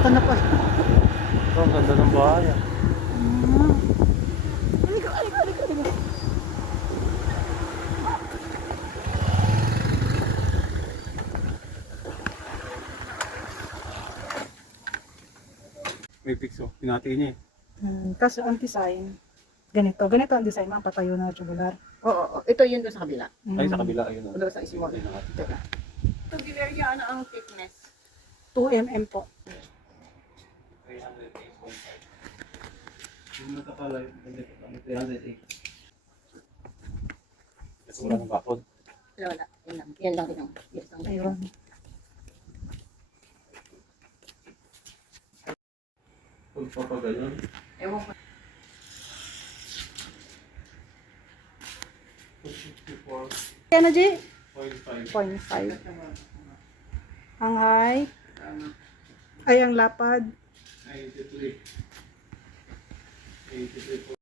Ito na po. Ito, ang ganda ng bahay ah. Halika. May picture. Pinati niya eh. Kaso ang design, ganito ang design, mapatayo na tubular. Oo. Ito yun doon sa kabila. Ay, sa kabila. Ayun ah. Wala sa small. Ayun ah. Ito na. Ito, Giver niya, ano ang thickness? 2 mm po. 308.5. Yung nagkapalay, 308. Ito wala ng bakod. Wala. Yan lang. Yan lang din ang. Yes, ang Ayun. Pagpapaganyan. Ewan ko. 54.5. Ano, G? 0.5. Ang height, ay ang lapad. 93. 83.